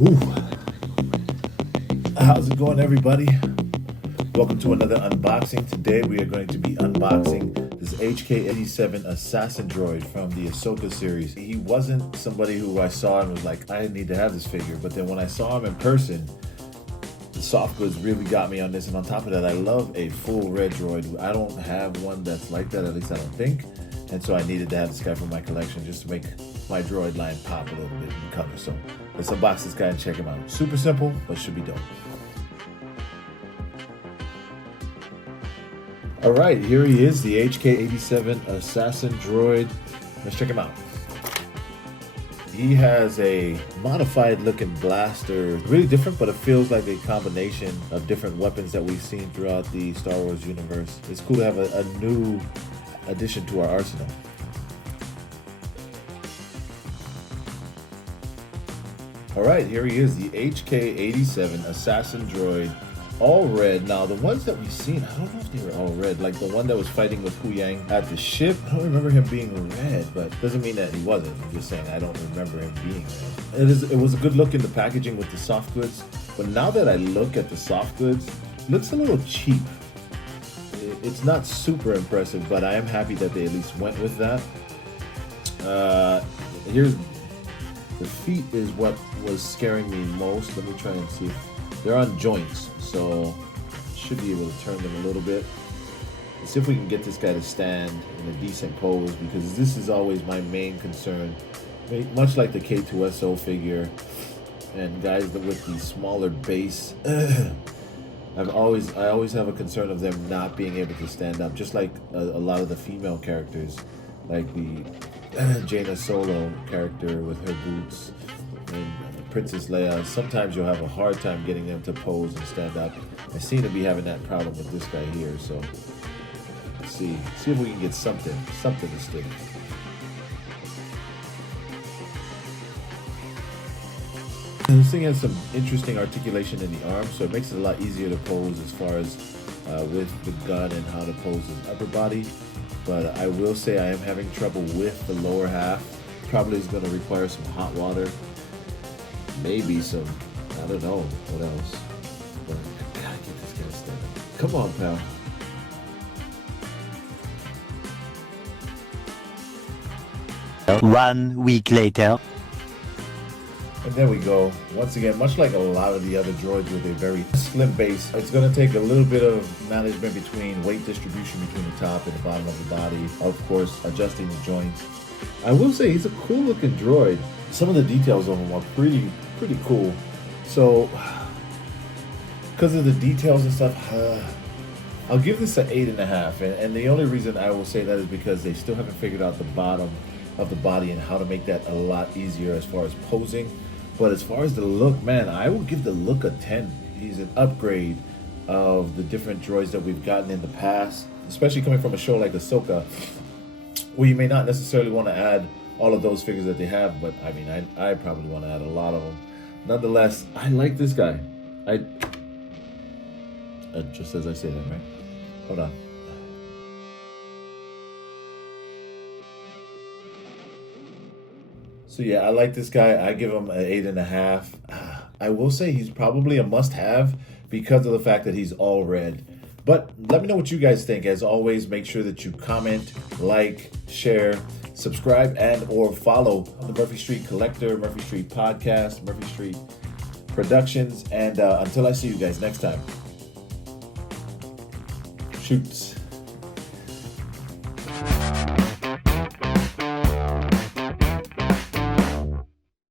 Ooh. How's it going, everybody? Welcome to another unboxing. Today we are going to be unboxing this HK-87 assassin droid from the Ahsoka series. He wasn't somebody who I saw and was like, I need to have this figure. But then when I saw him in person, the soft goods really got me on this. And on top of that, I love a full red droid. I don't have one that's like that, at least I don't think. And so I needed to have this guy for my collection just to make my droid line pop a little bit in color. So let's unbox this guy and check him out. Super simple, but should be dope. All right, here he is, the HK-87 assassin droid. Let's check him out. He has a modified looking blaster, really different, but it feels like a combination of different weapons that we've seen throughout the Star Wars universe. It's cool to have a new addition to our arsenal. All right, here he is, the HK-87 assassin droid, all red. Now, the ones that we've seen, I don't know if they were all red. Like the one that was fighting with Hu Yang at the ship, I don't remember him being red, but doesn't mean that he wasn't. I'm just saying I don't remember him being red. It was a good look in the packaging with the soft goods, but now that I look at the soft goods, it looks a little cheap. It's not super impressive, but I am happy that they at least went with that. Here's the feet is what was scaring me most. Let me try and see. They're on joints, so should be able to turn them a little bit. Let's see if we can get this guy to stand in a decent pose, because this is always my main concern. Much like the K-2SO figure and guys with the smaller base, I always have a concern of them not being able to stand up, just like a lot of the female characters, like the Jaina Solo character with her boots and Princess Leia. Sometimes you'll have a hard time getting them to pose and stand up. I seem to be having that problem with this guy here, so let's see if we can get something to stick. And this thing has some interesting articulation in the arm, so it makes it a lot easier to pose as far as with the gun and how to pose his upper body. But I will say I am having trouble with the lower half. Probably is going to require some hot water. Maybe some, I don't know what else. But I gotta get this guy started. Come on, pal. 1 week later. And there we go. Once again, much like a lot of the other droids with a very slim base, it's going to take a little bit of management between weight distribution between the top and the bottom of the body. Of course, adjusting the joints. I will say he's a cool looking droid. Some of the details of him are pretty cool. So, because of the details and stuff, I'll give this an 8.5. And the only reason I will say that is because they still haven't figured out the bottom of the body and how to make that a lot easier as far as posing. But as far as the look, man, I will give the look a 10. He's an upgrade of the different droids that we've gotten in the past, especially coming from a show like Ahsoka, where you may not necessarily want to add all of those figures that they have, but I mean, I probably want to add a lot of them. Nonetheless, I like this guy. Just as I say that, right? Hold on. So yeah, I like this guy. I give him an 8.5. I will say he's probably a must-have because of the fact that he's all red. But let me know what you guys think. As always, make sure that you comment, like, share, subscribe, and or follow the Murphy Street Collector, Murphy Street Podcast, Murphy Street Productions. And until I see you guys next time, shoots.